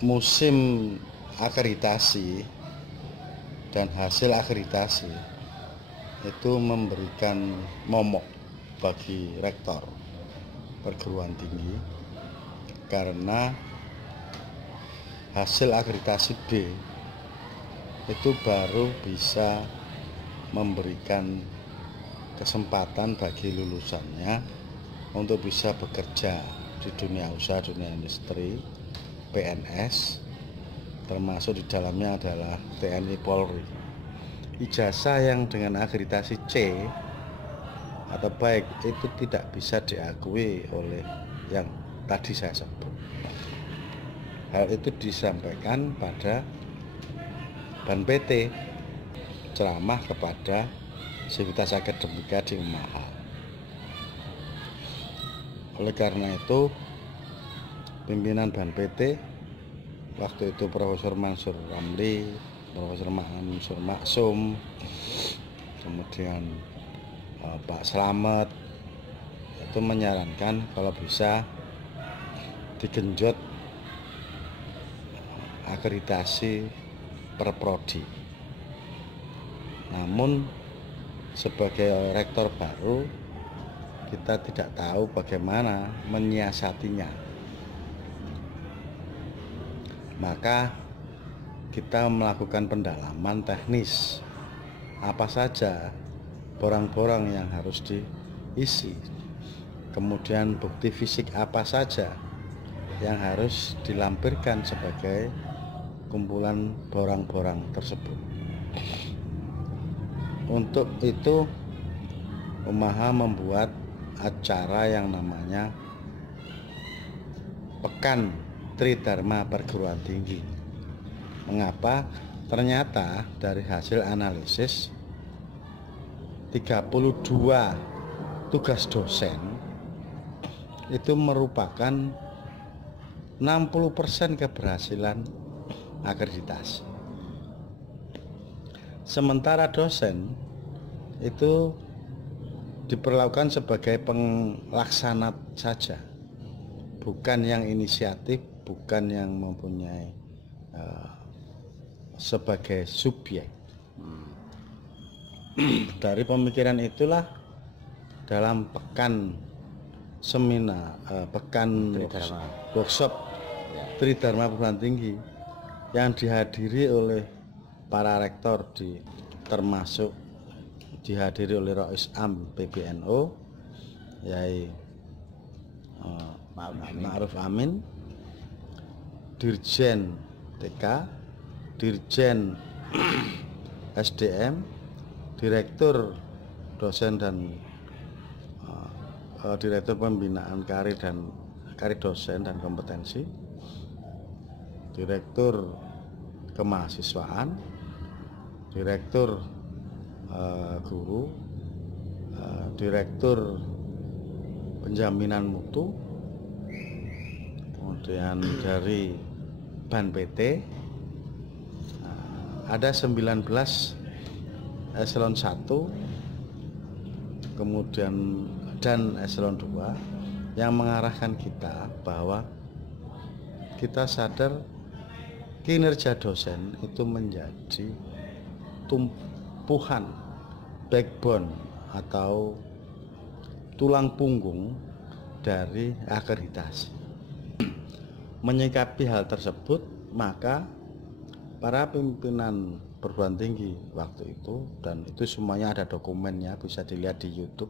musim akreditasi dan hasil akreditasi itu memberikan momok bagi rektor perguruan tinggi, karena hasil akreditasi B itu baru bisa memberikan kesempatan bagi lulusannya untuk bisa bekerja di dunia usaha, dunia industri, PNS, termasuk di dalamnya adalah TNI Polri. Ijazah yang dengan akreditasi C atau baik itu tidak bisa diakui oleh yang tadi saya sebut. Hal itu disampaikan pada Ban PT, ceramah kepada Sivitas Akademika di UMAHA. Oleh karena itu, pimpinan Ban PT waktu itu Profesor Mansur Ramli, Profesor Mansur Maksum, kemudian Pak Slamet itu menyarankan kalau bisa digenjot akreditasi per prodi. Namun sebagai rektor baru kita tidak tahu bagaimana menyiasatinya. Maka kita melakukan pendalaman teknis, apa saja borang-borang yang harus diisi, kemudian bukti fisik apa saja yang harus dilampirkan sebagai kumpulan borang-borang tersebut. Untuk itu UMAHA membuat acara yang namanya Pekan Tridharma Perguruan Tinggi. Mengapa? Ternyata dari hasil analisis 32 tugas dosen itu merupakan 60% keberhasilan akreditasi. Sementara dosen itu diperlakukan sebagai pelaksana saja, bukan yang inisiatif, bukan yang mempunyai sebagai subjek. Dari pemikiran itulah dalam pekan seminar, pekan workshop Tridharma Perguruan Tinggi yang dihadiri oleh para rektor, termasuk dihadiri oleh Rois Am PBNO, yaitu Ma'ruf Amin, Dirjen TK, Dirjen SDM, Direktur Dosen dan Direktur Pembinaan Karir Dosen dan Kompetensi, Direktur Kemahasiswaan, Direktur Guru, Direktur Penjaminan Mutu, kemudian dari Ban PT ada 19 eselon 1, kemudian dan eselon 2 yang mengarahkan kita bahwa kita sadar kinerja dosen itu menjadi tumpuhan, backbone atau tulang punggung dari akreditasi. Menyikapi hal tersebut, maka para pimpinan perguruan tinggi waktu itu, dan itu semuanya ada dokumennya, bisa dilihat di YouTube,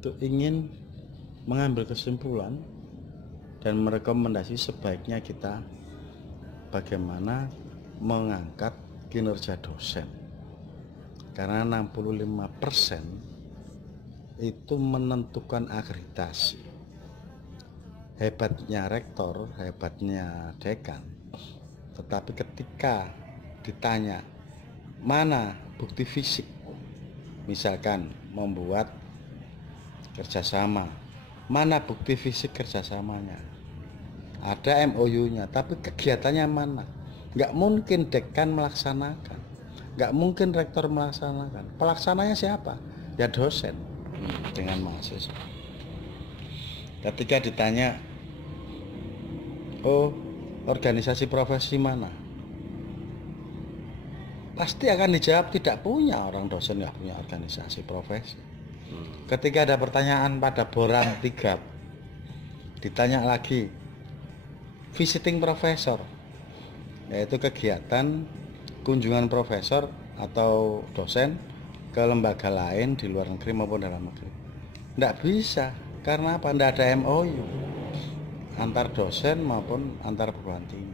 itu ingin mengambil kesimpulan dan merekomendasi sebaiknya kita bagaimana mengangkat kinerja dosen, karena 65% itu menentukan akreditasi. Hebatnya rektor, hebatnya dekan, tetapi ketika ditanya mana bukti fisik, misalkan membuat kerjasama, mana bukti fisik kerjasamanya, ada MOU-nya, tapi kegiatannya mana? Nggak mungkin dekan melaksanakan, nggak mungkin rektor melaksanakan. Pelaksananya siapa? Ya dosen dengan mahasiswa. Ketika ditanya Oh, organisasi profesi mana? Pasti akan dijawab tidak punya, orang dosen nggak punya organisasi profesi. Ketika ada pertanyaan pada boran 3, ditanya lagi visiting profesor, yaitu kegiatan kunjungan profesor atau dosen ke lembaga lain di luar negeri maupun dalam negeri. Nggak bisa, karena apa? Nggak ada MOU antar dosen maupun antar perguruan tinggi.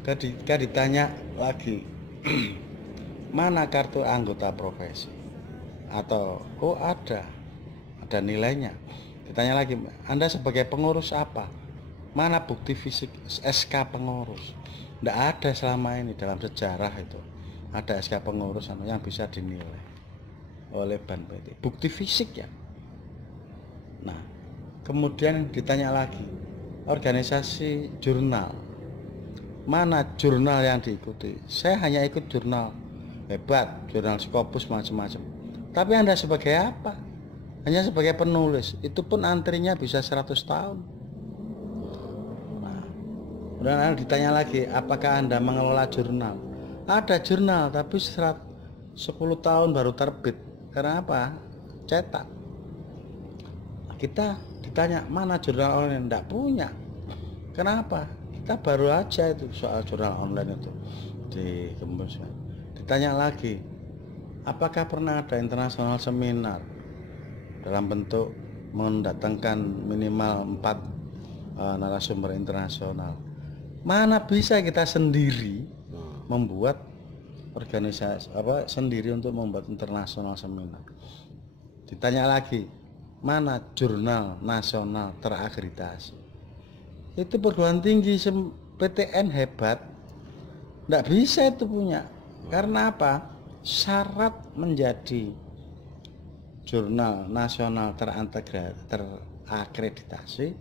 Ketika ditanya lagi mana kartu anggota profesi, atau oh ada nilainya, ditanya lagi Anda sebagai pengurus apa, mana bukti fisik SK pengurus. Nggak ada selama ini dalam sejarah itu ada SK pengurus yang bisa dinilai oleh BAN PT, bukti fisik ya. Nah kemudian ditanya lagi organisasi jurnal, mana jurnal yang diikuti. Saya hanya ikut jurnal, hebat, jurnal Scopus macam-macam. Tapi Anda sebagai apa? Hanya sebagai penulis, itu pun antrinya bisa 100 tahun. Nah, kemudian ditanya lagi, apakah Anda mengelola jurnal? Ada jurnal, tapi 10 tahun baru terbit. Karena apa? Cetak. Nah, kita ditanya, mana jurnal online? Tidak punya. Kenapa? Kita baru aja itu soal jurnal online itu dikembangkan. Ditanya lagi, apakah pernah ada internasional seminar dalam bentuk mendatangkan minimal 4 narasumber internasional? Mana bisa kita sendiri membuat organisasi sendiri untuk membuat internasional seminar? Ditanya lagi, mana jurnal nasional terakreditasi? Itu perguruan tinggi PTN hebat, nggak bisa itu punya. Karena apa? Syarat menjadi jurnal nasional terakreditasi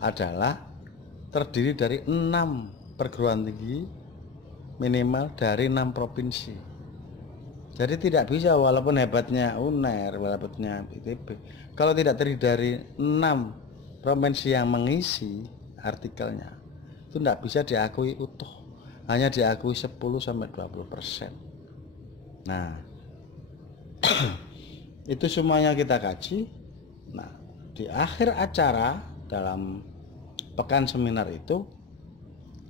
adalah terdiri dari 6 perguruan tinggi minimal dari 6 provinsi. Jadi tidak bisa walaupun hebatnya UNER, walaupun ITB, kalau tidak terdiri dari 6 provinsi yang mengisi artikelnya, itu tidak bisa diakui utuh, hanya diakui 10-20%. Nah itu semuanya kita kaji. Nah di akhir acara dalam pekan seminar itu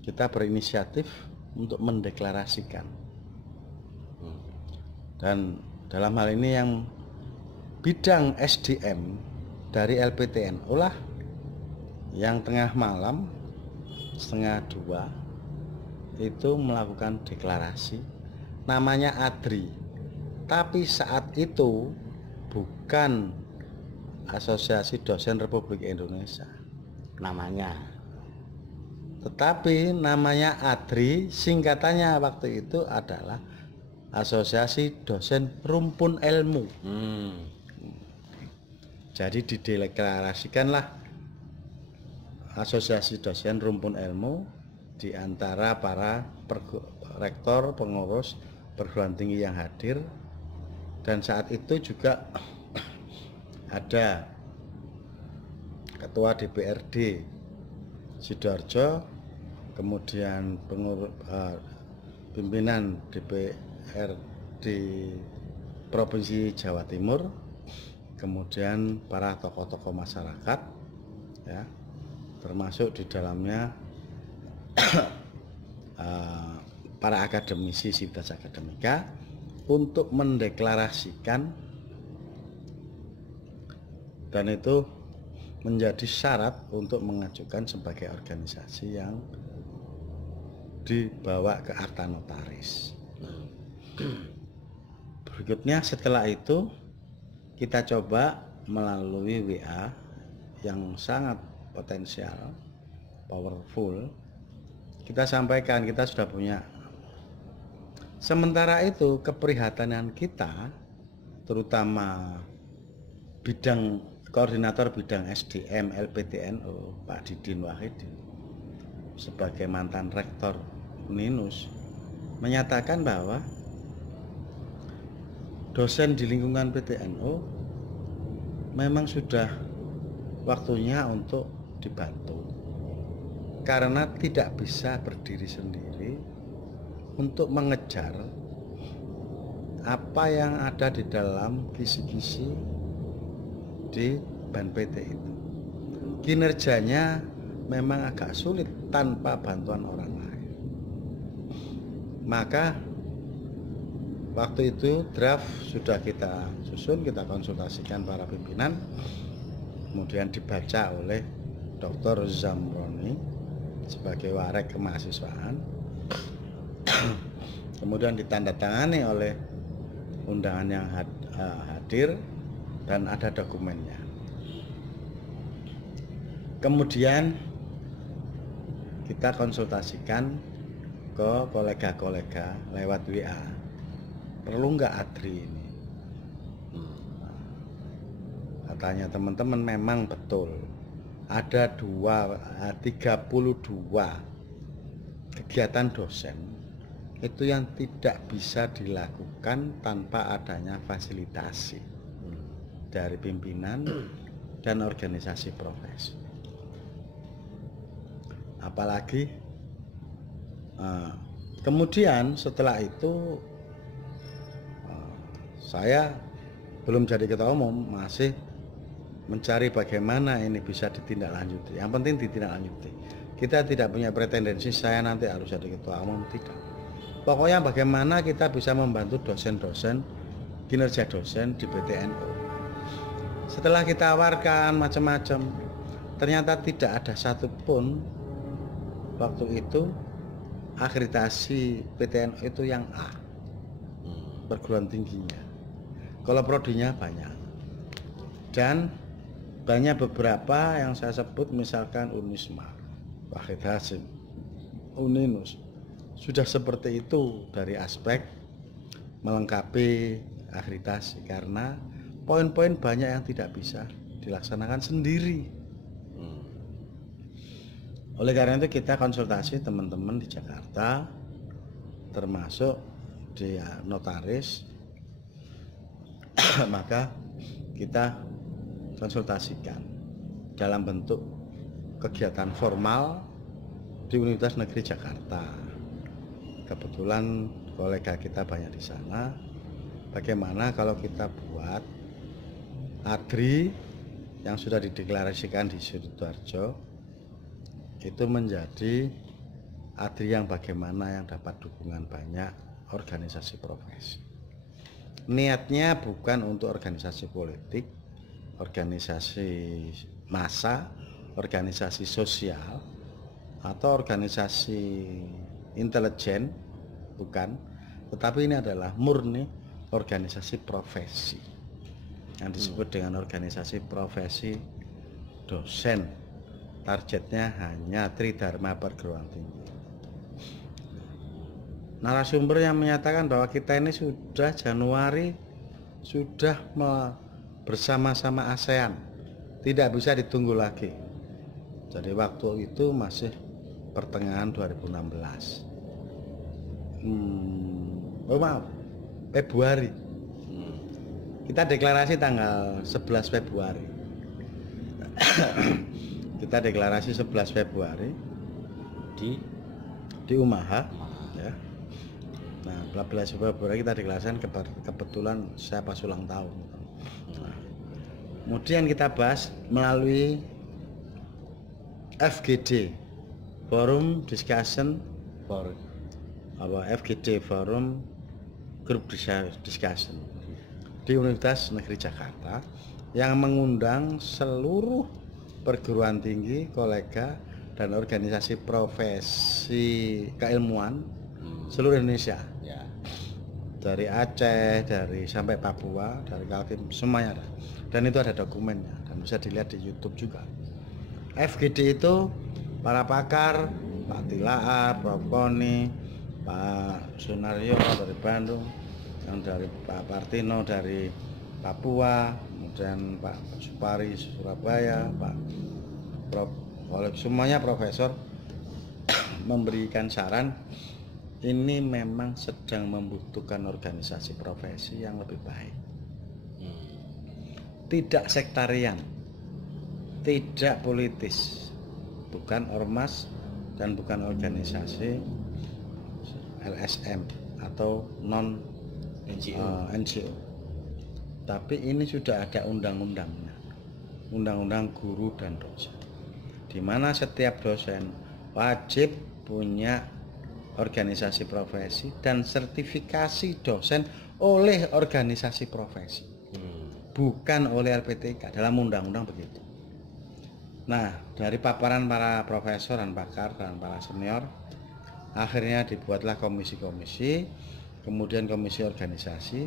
kita berinisiatif untuk mendeklarasikan, dan dalam hal ini yang bidang SDM dari LPTNU lah yang tengah malam 1:30 itu melakukan deklarasi, namanya ADRI, tapi saat itu bukan Asosiasi Dosen Republik Indonesia namanya, tetapi namanya ADRI, singkatannya waktu itu adalah Asosiasi Dosen Rumpun Ilmu. Jadi dideklarasikanlah Asosiasi Dosen Rumpun Ilmu di antara para rektor, pengurus perguruan tinggi yang hadir. Dan saat itu juga ada Ketua DPRD Sidoarjo, kemudian pimpinan DPRD Provinsi Jawa Timur, kemudian para tokoh-tokoh masyarakat ya, termasuk di dalamnya para akademisi Civitas Akademika, untuk mendeklarasikan, dan itu menjadi syarat untuk mengajukan sebagai organisasi yang dibawa ke akta notaris. Berikutnya setelah itu kita coba melalui WA yang sangat potensial, powerful, kita sampaikan kita sudah punya. Sementara itu keprihatinan kita, terutama koordinator bidang SDM LPTNU Pak Didin Wahidin sebagai mantan rektor UNINUS, menyatakan bahwa dosen di lingkungan PTNU memang sudah waktunya untuk dibantu. karena tidak bisa berdiri sendiri untuk mengejar apa yang ada di dalam kisi-kisi di Ban PT itu. Kinerjanya memang agak sulit tanpa bantuan orang lain. Maka waktu itu draft sudah kita susun, kita konsultasikan para pimpinan, kemudian dibaca oleh Dr. Zamroni sebagai warek kemahasiswaan, kemudian ditandatangani oleh undangan yang hadir dan ada dokumennya. Kemudian kita konsultasikan ke kolega-kolega lewat WA, perlu nggak ADRI ini? Katanya teman-teman memang betul ada 32 kegiatan dosen itu yang tidak bisa dilakukan tanpa adanya fasilitasi dari pimpinan dan organisasi profesi. Apalagi kemudian setelah itu saya belum jadi ketua umum, masih mencari bagaimana ini bisa ditindaklanjuti. Yang penting ditindaklanjuti. Kita tidak punya pretendensi saya nanti harus jadi ketua umum, tidak. Pokoknya bagaimana kita bisa membantu dosen-dosen, kinerja dosen di PTNU. Setelah kita tawarkan macam-macam, ternyata tidak ada satupun waktu itu akreditasi PTNU itu yang A, perguruan tingginya. Kalau prodinya banyak, dan banyak beberapa yang saya sebut, misalkan Unisma, Wahid Hasim, Uninus, sudah seperti itu dari aspek melengkapi akreditasi, karena poin-poin banyak yang tidak bisa dilaksanakan sendiri. Oleh karena itu kita konsultasi teman-teman di Jakarta, termasuk di notaris, maka kita konsultasikan dalam bentuk kegiatan formal di Universitas Negeri Jakarta. Kebetulan kolega kita banyak di sana. Bagaimana kalau kita buat ADRI yang sudah dideklarasikan di Sidoarjo itu menjadi ADRI yang bagaimana yang dapat dukungan banyak organisasi profesi. Niatnya bukan untuk organisasi politik, organisasi massa, organisasi sosial, atau organisasi intelijen, bukan, tetapi ini adalah murni organisasi profesi yang disebut dengan organisasi profesi dosen. Targetnya hanya Tridharma perguruan tinggi. Narasumber yang menyatakan bahwa kita ini sudah Januari sudah bersama-sama ASEAN, tidak bisa ditunggu lagi. Jadi waktu itu masih pertengahan 2016. Februari. Kita deklarasi tanggal 11 Februari. Kita deklarasi 11 Februari di Umaha, ya. Nah, 14 Februari kita deklarasikan, kebetulan saya pas ulang tahun. Nah, kemudian kita bahas melalui FGD, Forum Discussion, FGD, Forum Group Discussion di Universitas Negeri Jakarta, yang mengundang seluruh perguruan tinggi, kolega, dan organisasi profesi keilmuan seluruh Indonesia, ya. Dari Aceh, dari sampai Papua, dari Kaltim, semuanya ada. Dan itu ada dokumennya dan bisa dilihat di YouTube juga. FGD itu para pakar, Pak Tilaar, Prof. Koni, Pak Sunario dari Bandung, yang dari Pak Partino dari Papua, kemudian Pak Supari Surabaya, Pak Prof. Semuanya profesor memberikan saran, ini memang sedang membutuhkan organisasi profesi yang lebih baik, tidak sektarian, tidak politis, bukan ormas, dan bukan organisasi LSM atau non NGO. Tapi ini sudah ada undang-undangnya, undang-undang guru dan dosen, di mana setiap dosen wajib punya organisasi profesi dan sertifikasi dosen oleh organisasi profesi, bukan oleh LPTK, dalam undang-undang begitu. Nah, dari paparan para profesor dan pakar dan para senior, akhirnya dibuatlah komisi-komisi, kemudian komisi organisasi.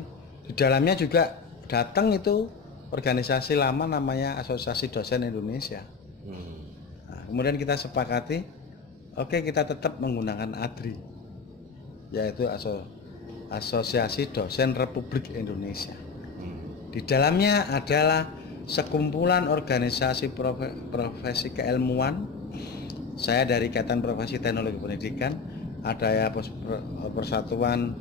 Di dalamnya juga datang itu organisasi lama namanya Asosiasi Dosen Indonesia. Nah, kemudian kita sepakati, oke, kita tetap menggunakan ADRI, yaitu Asosiasi Dosen Republik Indonesia. Di dalamnya adalah sekumpulan organisasi profesi keilmuan. Saya dari Ikatan Profesi Teknologi Pendidikan, ada ya Persatuan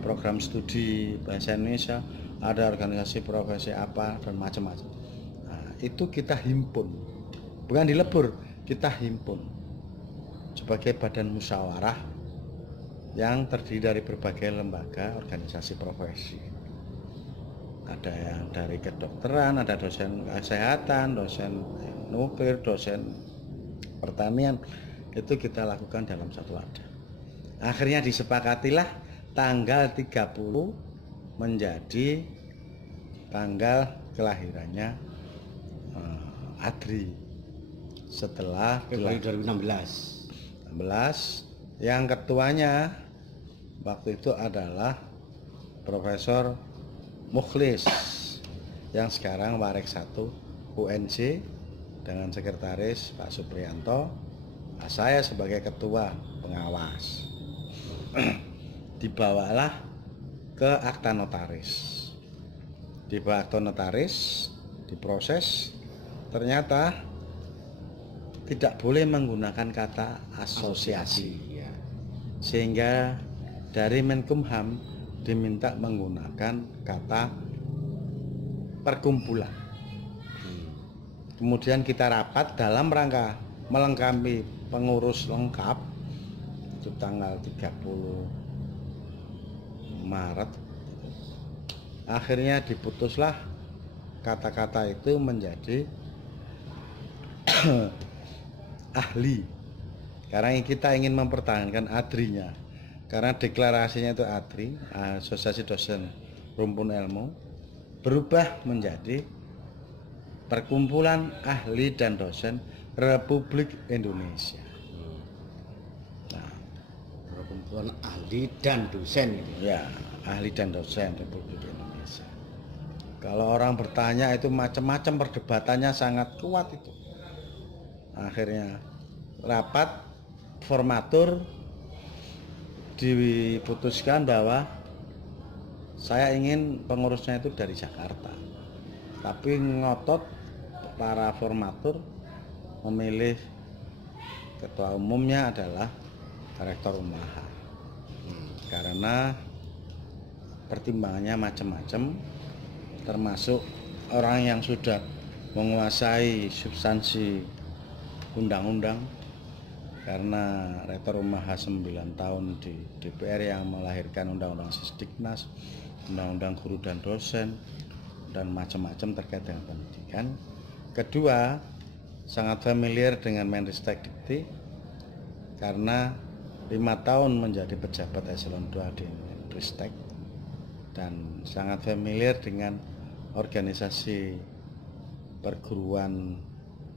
Program Studi Bahasa Indonesia, ada organisasi profesi apa dan macam-macam. Nah, itu kita himpun, bukan dilebur, kita himpun sebagai badan musyawarah yang terdiri dari berbagai lembaga organisasi profesi. Ada yang dari kedokteran, ada dosen kesehatan, dosen nuklir, dosen pertanian. Itu kita lakukan dalam satu wadah. Akhirnya disepakatilah tanggal 30 menjadi tanggal kelahirannya ADRI setelah Februari 2016. Yang ketuanya waktu itu adalah Profesor Mukhlis yang sekarang Warek 1 UNJ dengan sekretaris Pak Supriyanto, saya sebagai ketua pengawas. Dibawalah ke akta notaris. Dibawa akta notaris, diproses, ternyata tidak boleh menggunakan kata asosiasi. Sehingga dari Menkumham diminta menggunakan kata perkumpulan. Kemudian kita rapat dalam rangka melengkapi pengurus lengkap itu tanggal 30 Maret. Akhirnya diputuslah kata-kata itu menjadi ahli, karena kita ingin mempertahankan ADRI-nya, karena deklarasinya itu ADRI, Asosiasi Dosen Rumpun Ilmu, berubah menjadi Perkumpulan Ahli dan Dosen Republik Indonesia. Nah, Perkumpulan Ahli dan Dosen gitu. Ya, Ahli dan Dosen Republik Indonesia. Kalau orang bertanya itu macam-macam, perdebatannya sangat kuat itu. Akhirnya rapat formatur diputuskan bahwa saya ingin pengurusnya itu dari Jakarta, tapi ngotot para formatur memilih ketua umumnya adalah Rektor Unmaha, karena pertimbangannya macam-macam, termasuk orang yang sudah menguasai substansi undang-undang, karena Rektor Unmaha 9 tahun di DPR yang melahirkan undang-undang Sisdiknas, undang-undang guru dan dosen, dan macam-macam terkait dengan pendidikan. Kedua, sangat familiar dengan Menristek Dikti karena 5 tahun menjadi pejabat eselon 2 di Menristek, dan sangat familiar dengan organisasi perguruan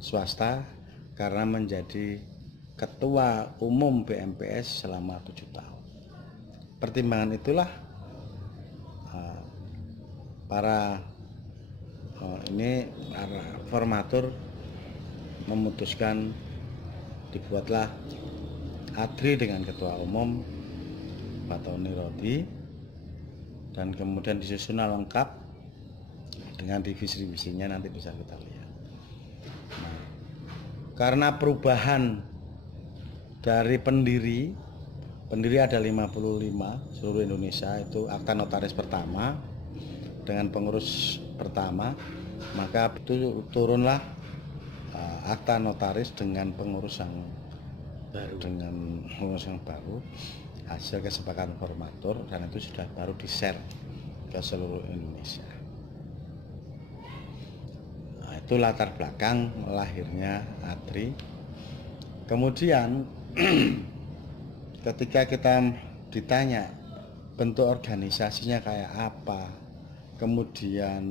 swasta karena menjadi ketua umum BMPS selama 7 tahun. Pertimbangan itulah para formatur memutuskan dibuatlah ADRI dengan ketua umum Pak Tony Rodi, dan kemudian disusun lengkap dengan divisi-divisinya, nanti bisa kita lihat. Nah, karena perubahan dari pendiri ada 55 seluruh Indonesia, itu akta notaris pertama dengan pengurus pertama, maka itu turunlah akta notaris dengan pengurus yang baru. dengan lulus yang baru, hasil kesepakatan formatur, dan itu sudah baru di-share ke seluruh Indonesia. Nah, itu latar belakang lahirnya ADRI. Kemudian ketika kita ditanya bentuk organisasinya kayak apa, kemudian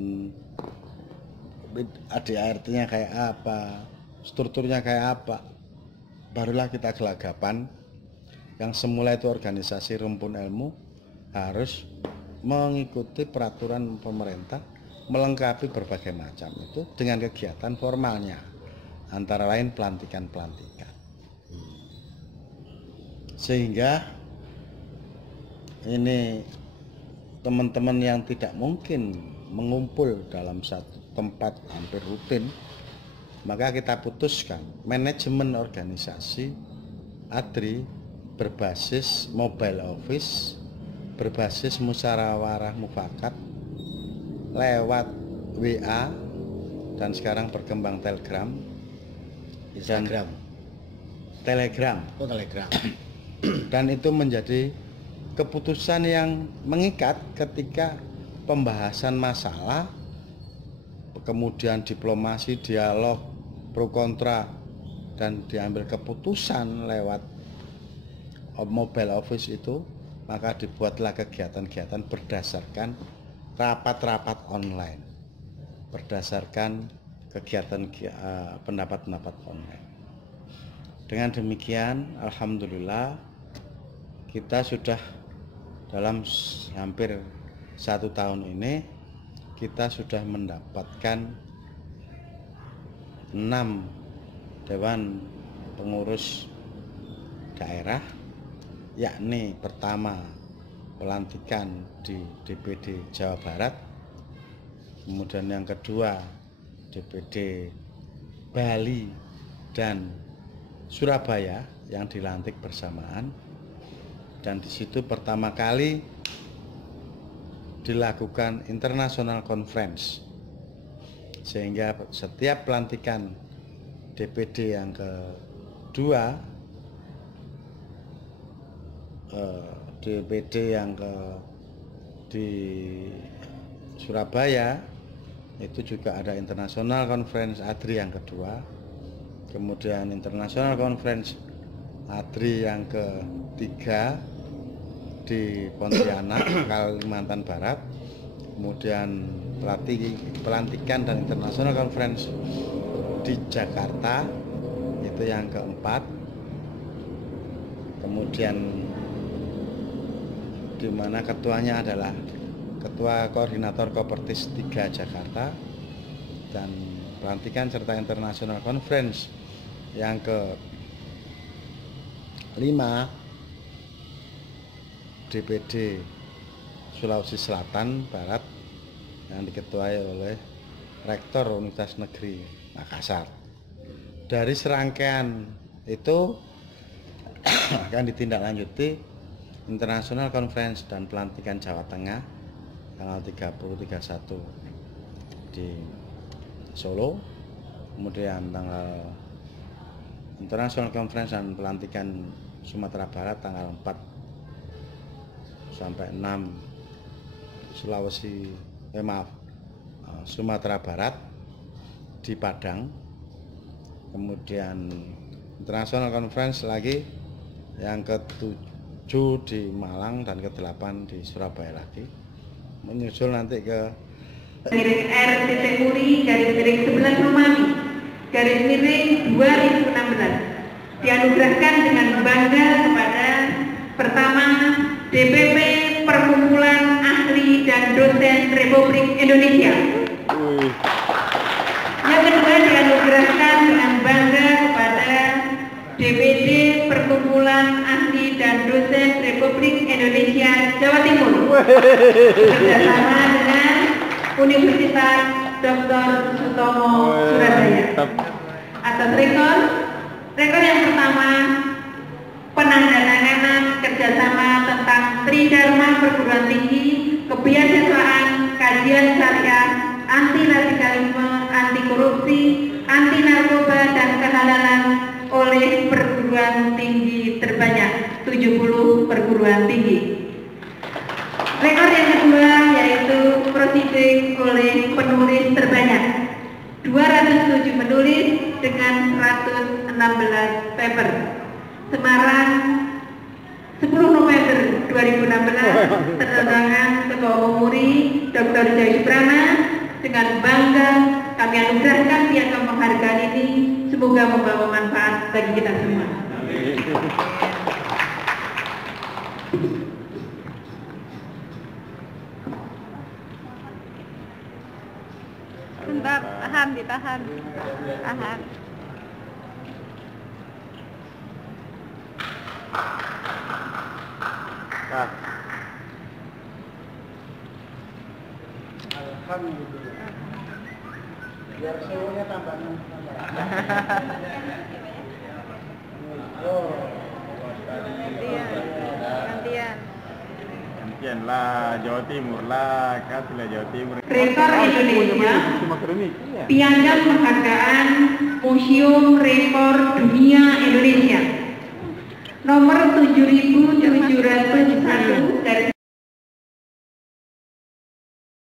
ADART-nya kayak apa, strukturnya kayak apa, barulah kita gelagapan. Yang semula itu organisasi rumpun ilmu harus mengikuti peraturan pemerintah, melengkapi berbagai macam itu dengan kegiatan formalnya, antara lain pelantikan-pelantikan. Sehingga ini teman-teman yang tidak mungkin mengumpul dalam satu tempat hampir rutin, maka kita putuskan manajemen organisasi ADRI berbasis mobile office, berbasis musyawarah mufakat lewat WA, dan sekarang berkembang Telegram, Instagram, Telegram. oh Telegram. Dan itu menjadi keputusan yang mengikat ketika pembahasan masalah, kemudian diplomasi, dialog, pro kontra, dan diambil keputusan lewat mobile office itu, maka dibuatlah kegiatan-kegiatan berdasarkan rapat-rapat online, berdasarkan kegiatan pendapat-pendapat online. Dengan demikian, alhamdulillah kita sudah dalam hampir 1 tahun ini kita sudah mendapatkan 6 dewan pengurus daerah, yakni pertama pelantikan di DPD Jawa Barat, kemudian yang kedua DPD Bali dan Surabaya yang dilantik bersamaan, dan di situ pertama kali dilakukan international conference, sehingga setiap pelantikan DPD yang kedua, DPD yang di Surabaya itu juga ada international conference ADRI yang kedua, kemudian international conference ADRI yang ketiga di Pontianak, Kalimantan Barat, kemudian pelantikan dan international conference di Jakarta itu yang keempat, kemudian di mana ketuanya adalah Ketua Koordinator Kopertis 3 Jakarta, dan pelantikan serta international conference yang kelima DPD Sulawesi Selatan Barat yang diketuai oleh Rektor Universitas Negeri Makassar. Dari serangkaian itu akan ditindaklanjuti International Conference dan pelantikan Jawa Tengah tanggal 30-31 di Solo, kemudian tanggal International Conference dan pelantikan Sumatera Barat tanggal 4 sampai 6 Sumatera Barat di Padang, kemudian International Conference lagi yang ke-7 di Malang dan ke-8 di Surabaya lagi, menyusul nanti ke garis R.Muri garis miring 11 Romawi garis miring 2016 dianugerahkan dengan bangga kepada pertama DPP Perkumpulan Ahli dan Dosen Republik Indonesia. Yang kedua dianugerahkan dengan bangga kepada DPD Perkumpulan Ahli dan Dosen Republik Indonesia Jawa Timur bekerjasama dengan Universitas Dr. Sutomo Surabaya. Atas rekor yang pertama, penandatanganan kerjasama tentang Tridharma Perguruan Tinggi, Kebiasaan, Kajian Syariah, Anti Radikalisme, Anti Korupsi, Anti Narkoba dan Kehalalan oleh Perguruan Tinggi 116 paper. Semarang 10 November 2016, tertangan Ketua Umum MURI Dr. Jayus Prana. Dengan bangga kami anugerahkan piagam penghargaan ini, semoga membawa manfaat bagi kita semua. Bentar, tahan, ditahan. Tahan. Nah. Alhamdulillah. Biar semuanya tambah. Gantian. Gantian lah, Jawa Timur lah, kasihlah Jawa Timur. Rekor Indonesia, Cuma kronik. piagam penghargaan Museum Rekor Dunia Indonesia nomor 7701 dari